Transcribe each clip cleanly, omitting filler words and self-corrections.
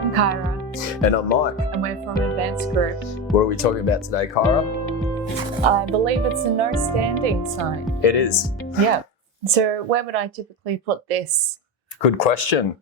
I'm Kyra. And I'm Mike. And we're from Advanced Group. What are we talking about today, Kyra? I believe it's a no standing sign. It is. Yeah. So where would I typically put this? Good question.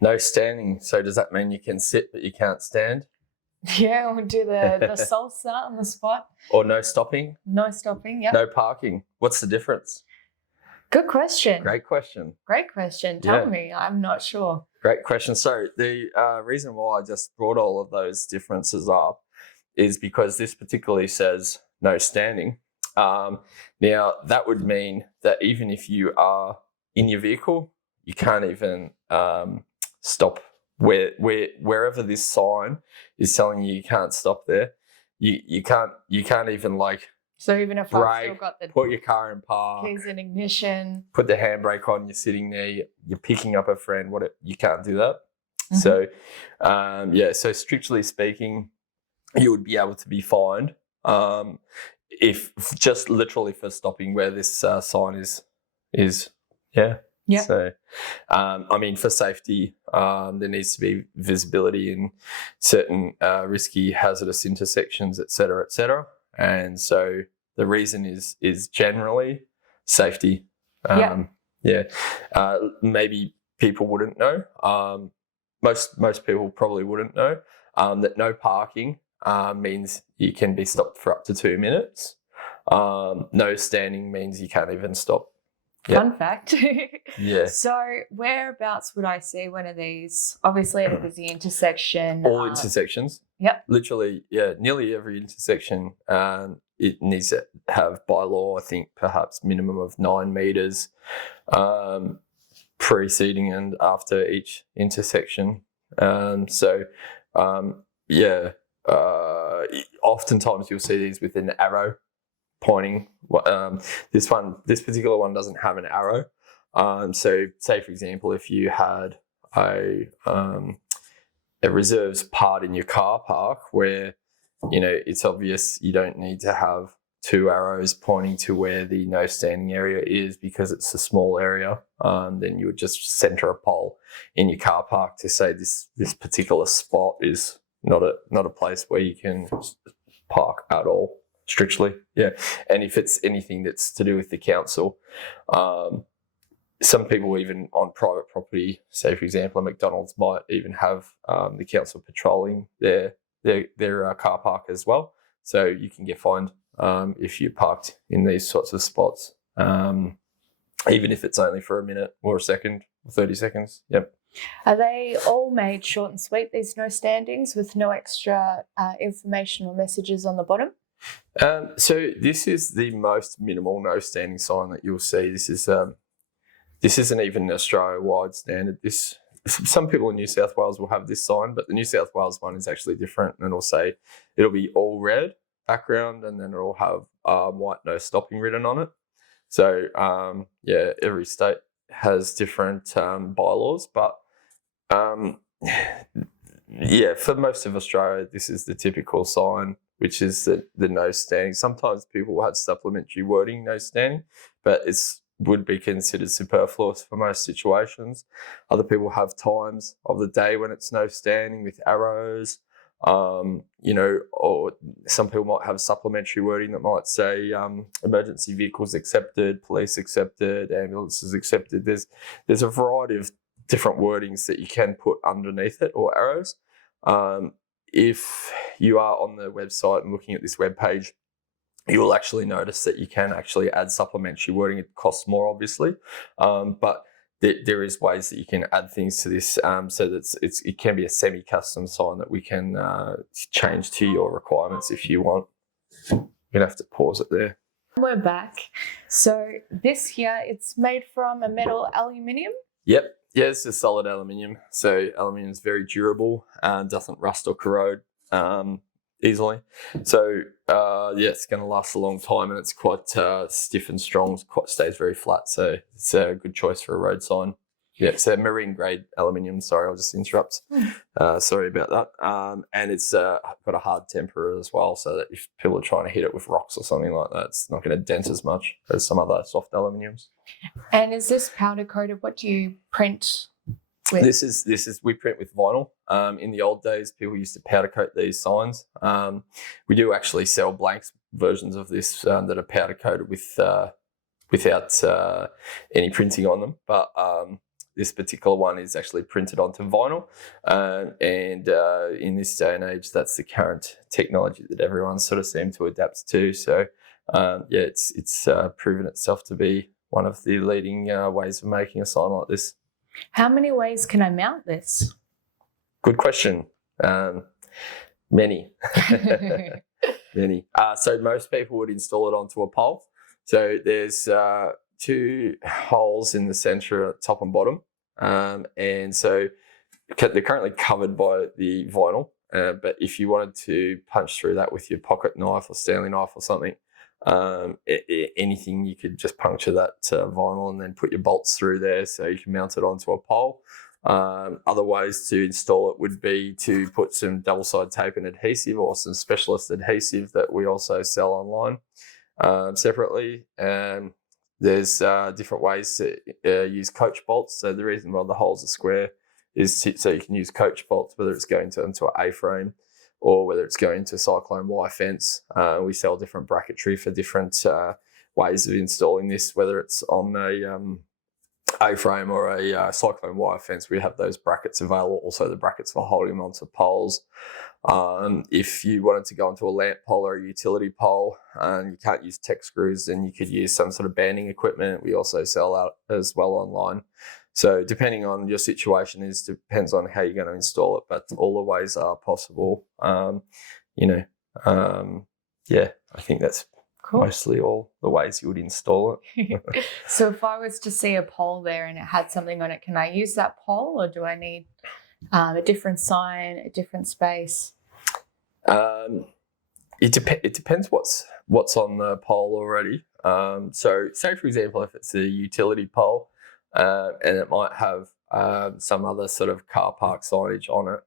No standing. So does that mean you can sit but you can't stand? Yeah, we'll do the salsa on the spot. Or no stopping? No stopping, yeah. No parking. What's the difference? Good question. Great question. Great question. Tell me. I'm not sure. Great question. So the reason why I just brought all of those differences up is because this particularly says no standing. Now, that would mean that even if you are in your vehicle, you can't even stop wherever this sign is telling you can't stop there. You can't even So even if I've still got the put your car in park, keys in ignition, put the handbrake on, you're sitting there, you're picking up a friend, you can't do that. Mm-hmm. So, so strictly speaking, you would be able to be fined if just literally for stopping where this sign is. Yeah. So, for safety, there needs to be visibility in certain risky, hazardous intersections, et cetera, et cetera. And so the reason is generally safety. Maybe people wouldn't know. Most people probably wouldn't know that no parking means you can be stopped for up to 2 minutes. No standing means you can't even stop. Fun fact. Yeah. So whereabouts would I see one of these? Obviously at a busy intersection. All intersections. Yep. Literally, nearly every intersection. It needs to have, by law, I think perhaps minimum of 9 metres preceding and after each intersection. Oftentimes you'll see these with an arrow pointing. This particular one doesn't have an arrow. So say for example, if you had a reserves part in your car park where it's obvious you don't need to have 2 arrows pointing to where the no standing area is because it's a small area, then you would just center a pole in your car park to say this particular spot is not a place where you can park at all. Strictly, yeah. And if it's anything that's to do with the council, some people even on private property, say for example, a McDonald's might even have the council patrolling their car park as well. So you can get fined if you're parked in these sorts of spots, even if it's only for a minute or a second or 30 seconds. Yep. Are they all made short and sweet, these no standings, with no extra information or messages on the bottom? So this is the most minimal no standing sign that you'll see. This isn't even an Australia-wide standard. Some people in New South Wales will have this sign, but the New South Wales one is actually different, and it'll be all red background, and then it'll have white no stopping written on it. So every state has different bylaws, but for most of Australia, this is the typical sign, which is the no standing. Sometimes people have supplementary wording, no standing, but it would be considered superfluous for most situations. Other people have times of the day when it's no standing with arrows, or some people might have supplementary wording that might say emergency vehicles accepted, police accepted, ambulances accepted. There's a variety of different wordings that you can put underneath it, or arrows. If you are on the website and looking at this webpage, you will actually notice that you can actually add supplementary wording. It costs more, obviously, but there is ways that you can add things to this so that it can be a semi-custom sign that we can change to your requirements if you want. You're going to have to pause it there. We're back. So this here, it's made from a metal aluminium? Yep. Yeah, it's a solid aluminium. So aluminium is very durable and doesn't rust or corrode easily. So it's going to last a long time, and it's quite stiff and strong. Stays very flat. So it's a good choice for a road sign. Yeah, it's a marine grade aluminium. Sorry, I'll just interrupt. Sorry about that. And it's got a hard temper as well, so that if people are trying to hit it with rocks or something like that, it's not going to dent as much as some other soft aluminiums. And is this powder coated? What do you print with? This is we print with vinyl. In the old days, people used to powder coat these signs. We do actually sell blanks versions of this that are powder coated without any printing on them, but this particular one is actually printed onto vinyl, and in this day and age, that's the current technology that everyone sort of seems to adapt to. So it's proven itself to be one of the leading ways of making a sign like this. How many ways can I mount this? Good question. Many. Many. So most people would install it onto a pole. So there's 2 holes in the center, top and bottom. And so they're currently covered by the vinyl. But if you wanted to punch through that with your pocket knife or Stanley knife or something, anything, you could just puncture that vinyl and then put your bolts through there so you can mount it onto a pole. Other ways to install it would be to put some double-sided tape and adhesive, or some specialist adhesive that we also sell online separately. There's different ways to use coach bolts. So the reason why the holes are square is so you can use coach bolts, whether it's going into an A-frame or whether it's going to cyclone wire fence. We sell different bracketry for different ways of installing this, whether it's on A-frame or a cyclone wire fence. We have those brackets available, also the brackets for holding them onto poles. If you wanted to go onto a lamp pole or a utility pole and you can't use tech screws, then you could use some sort of banding equipment. We also sell that as well online. So depending on your situation, depends on how you're going to install it, but all the ways are possible. I think that's Cool. mostly all the ways you would install it. So if I was to see a pole there and it had something on it, can I use that pole, or do I need a different sign, a different space? It depends what's on the pole already. So say, for example, if it's a utility pole and it might have some other sort of car park signage on it,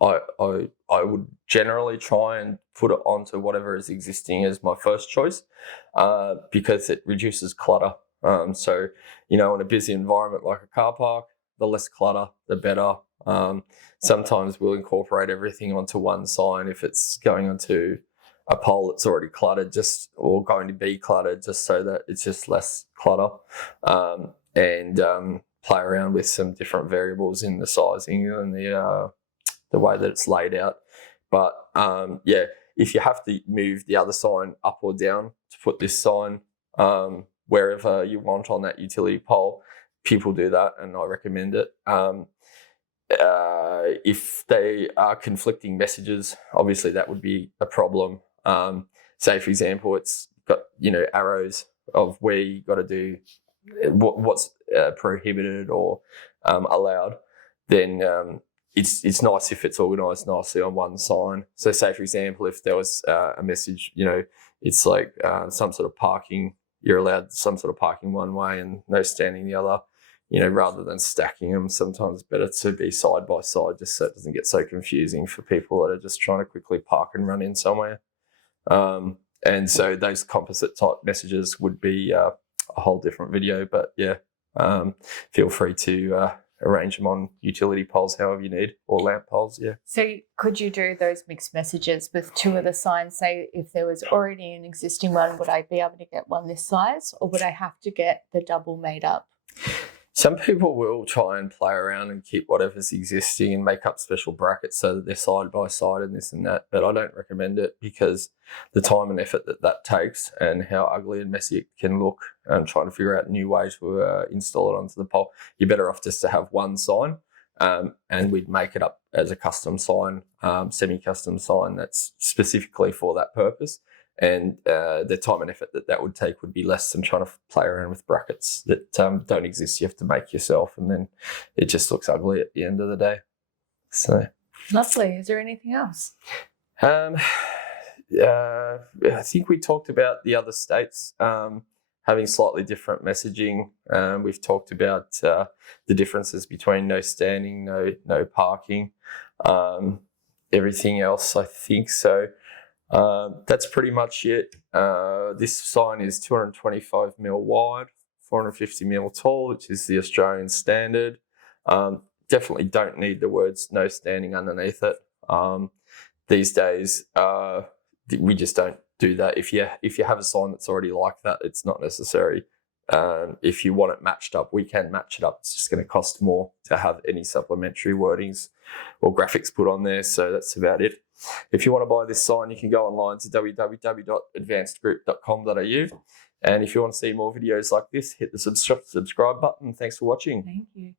I would generally try and put it onto whatever is existing as my first choice, because it reduces clutter. So, in a busy environment like a car park, the less clutter, the better. Sometimes we'll incorporate everything onto one sign if it's going onto a pole that's already cluttered, or going to be cluttered, just so that it's just less clutter, and play around with some different variables in the sizing and the way that it's laid out. But if you have to move the other sign up or down to put this sign wherever you want on that utility pole, people do that, and I recommend it. If they are conflicting messages, obviously that would be a problem. Say, for example, it's got arrows of where you got to do what's prohibited or allowed, then it's nice if it's organised nicely on one sign. So say, for example, if there was a message, it's like some sort of parking, you're allowed some sort of parking one way and no standing the other, rather than stacking them. Sometimes it's better to be side by side, just so it doesn't get so confusing for people that are just trying to quickly park and run in somewhere. And so those composite type messages would be a whole different video, but feel free to arrange them on utility poles however you need, or lamp poles. So could you do those mixed messages with 2 of the signs? Say if there was already an existing one, would I be able to get one this size, or would I have to get the double made up? Some people will try and play around and keep whatever's existing and make up special brackets so that they're side by side and this and that, but I don't recommend it, because the time and effort that takes and how ugly and messy it can look, and trying to figure out new ways to install it onto the pole, you're better off just to have one sign, and we'd make it up as a custom sign, semi-custom sign that's specifically for that purpose. And the time and effort that would take would be less than trying to play around with brackets that don't exist. You have to make yourself, and then it just looks ugly at the end of the day. So lovely. Is there anything else? I think we talked about the other states having slightly different messaging. We've talked about the differences between no standing, no parking, everything else, I think so. That's pretty much it. This sign is 225 mil wide, 450 mil tall, which is the Australian standard. Definitely don't need the words no standing underneath it. These days, we just don't do that. If you have a sign that's already like that, it's not necessary. If you want it matched up, we can match it up. It's just going to cost more to have any supplementary wordings or graphics put on there. So that's about it. If you want to buy this sign, you can go online to www.advancedgroup.com.au. And if you want to see more videos like this, hit the subscribe button. Thanks for watching. Thank you.